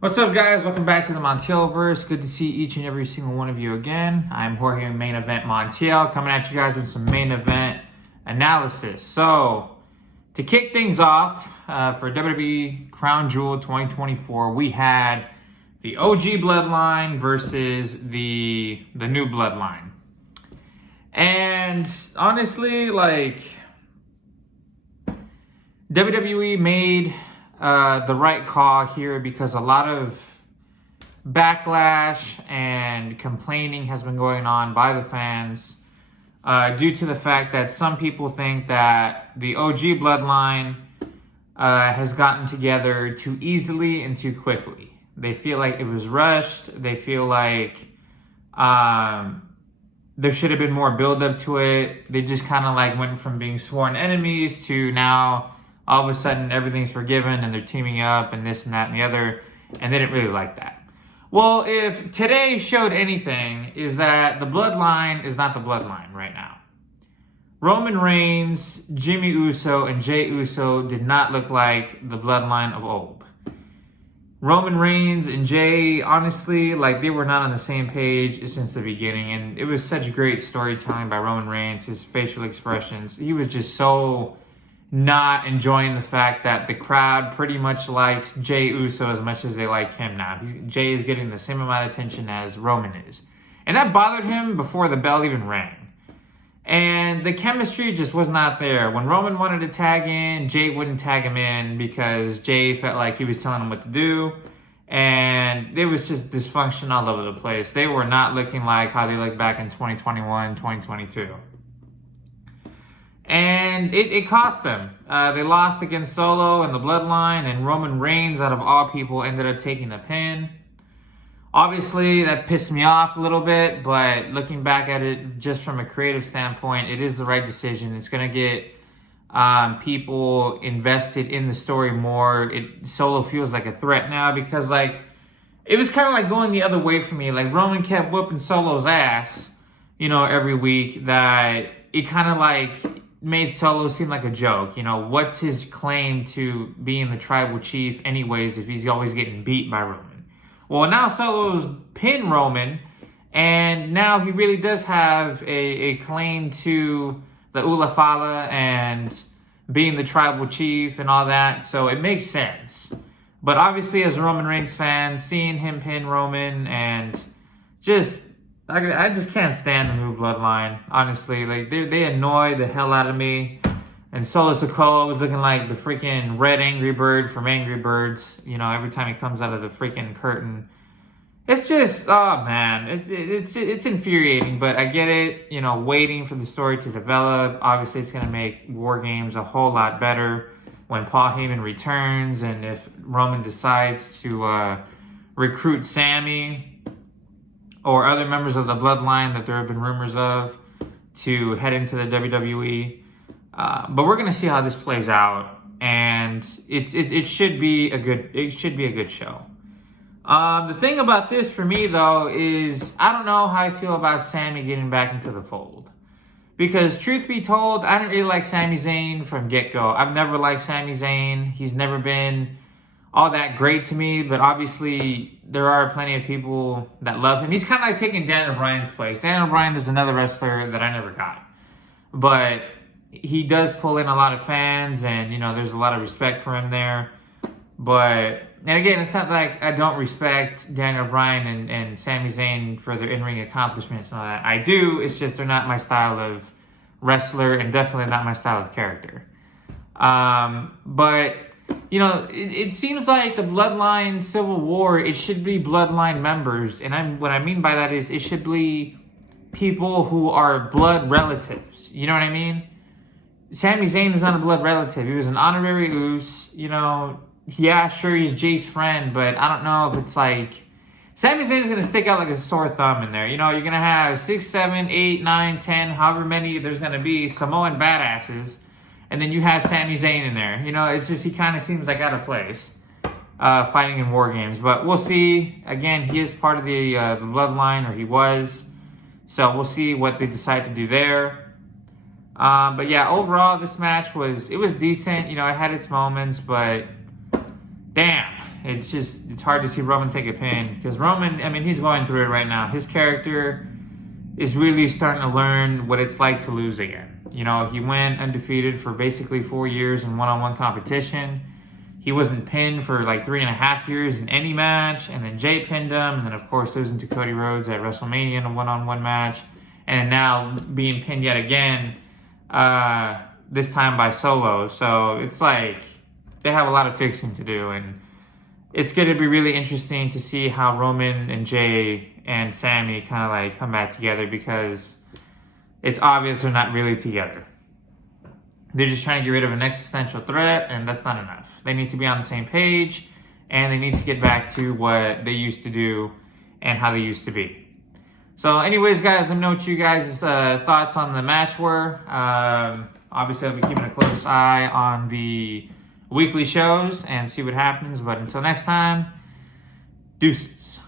What's up, guys? Welcome back to the Montielverse. Good to see each and every single one of you again. I'm Jorge, Main Event Montiel, coming at you guys with some main event analysis. So, to kick things off for WWE Crown Jewel 2024, we had the OG Bloodline versus the new Bloodline. And honestly, WWE made the right call here because a lot of backlash and complaining has been going on by the fans due to the fact that some people think that the OG Bloodline has gotten together too easily and too quickly. They feel like it was rushed. They feel like there should have been more buildup to it. They just kind of went from being sworn enemies to now all of a sudden everything's forgiven and they're teaming up and this and that and the other, and they didn't really like that. Well, if today showed anything, is that the Bloodline is not the Bloodline right now. Roman Reigns, Jimmy Uso, and Jey Uso did not look like the Bloodline of old. Roman Reigns and Jey, honestly, they were not on the same page since the beginning, and it was such great storytelling by Roman Reigns, his facial expressions. He was just so not enjoying the fact that the crowd pretty much likes Jey Uso as much as they like him now. Jey is getting the same amount of attention as Roman is. And that bothered him before the bell even rang. And the chemistry just was not there. When Roman wanted to tag in, Jey wouldn't tag him in because Jey felt like he was telling him what to do. And it was just dysfunction all over the place. They were not looking like how they looked back in 2021, 2022. And it cost them. They lost against Solo and the Bloodline, and Roman Reigns, out of all people, ended up taking the pin. Obviously, that pissed me off a little bit, but looking back at it just from a creative standpoint, it is the right decision. It's going to get people invested in the story more. Solo feels like a threat now because, it was kind of going the other way for me. Roman kept whooping Solo's ass, every week, that it kind of made Solo seem like a joke. What's his claim to being the tribal chief anyways if he's always getting beat by Roman? Well, now Solo's pinned Roman, and now he really does have a claim to the Ula Fala and being the tribal chief and all that, so it makes sense. But obviously, as a Roman Reigns fan, seeing him pin Roman and I just can't stand the new Bloodline, honestly. They annoy the hell out of me. And Solo Sikoa was looking like the freaking red Angry Bird from Angry Birds, every time he comes out of the freaking curtain. It's just, oh man, it's infuriating, but I get it, waiting for the story to develop. Obviously, it's going to make War Games a whole lot better when Paul Heyman returns, and if Roman decides to recruit Sami or other members of the Bloodline that there have been rumors of to head into the WWE. But we're going to see how this plays out, and it should be a good show. The thing about this for me though is I don't know how I feel about Sami getting back into the fold. Because truth be told, I didn't really like Sami Zayn from get-go. I've never liked Sami Zayn. He's never been all that great to me, but obviously there are plenty of people that love him. He's kind of taking Daniel Bryan's place. Daniel Bryan is another wrestler that I never got. But he does pull in a lot of fans, and, there's a lot of respect for him there. But, and again, it's not like I don't respect Daniel Bryan and Sami Zayn for their in-ring accomplishments and all that. I do, it's just they're not my style of wrestler and definitely not my style of character. But it seems like the Bloodline Civil War, it should be Bloodline members. And what I mean by that is it should be people who are blood relatives. You know what I mean? Sami Zayn is not a blood relative. He was an honorary Uso. Yeah, sure, he's Jay's friend, but I don't know if it's Sami Zayn is going to stick out like a sore thumb in there. You're going to have 6, 7, 8, 9, 10, however many there's going to be Samoan badasses. And then you have Sami Zayn in there. It's just he kind of seems like out of place fighting in War Games. But we'll see. Again, he is part of the Bloodline, or he was. So we'll see what they decide to do there. But yeah, overall, this match was decent. It had its moments, but damn. it's hard to see Roman take a pin because Roman, I mean, he's going through it right now. His character is really starting to learn what it's like to lose again. You know, he went undefeated for basically 4 years in one-on-one competition. He wasn't pinned for like 3.5 years in any match, and then Jay pinned him, and then of course losing to Cody Rhodes at WrestleMania in a one-on-one match, and now being pinned yet again, this time by Solo. So it's like they have a lot of fixing to do, and it's going to be really interesting to see how Roman and Jay and Sami kind of like come back together, because it's obvious they're not really together. They're just trying to get rid of an existential threat, and that's not enough. They need to be on the same page, and they need to get back to what they used to do and how they used to be. So anyways, guys, let me know what you guys' thoughts on the match were. Obviously, I'll be keeping a close eye on the weekly shows and see what happens. But until next time, deuces.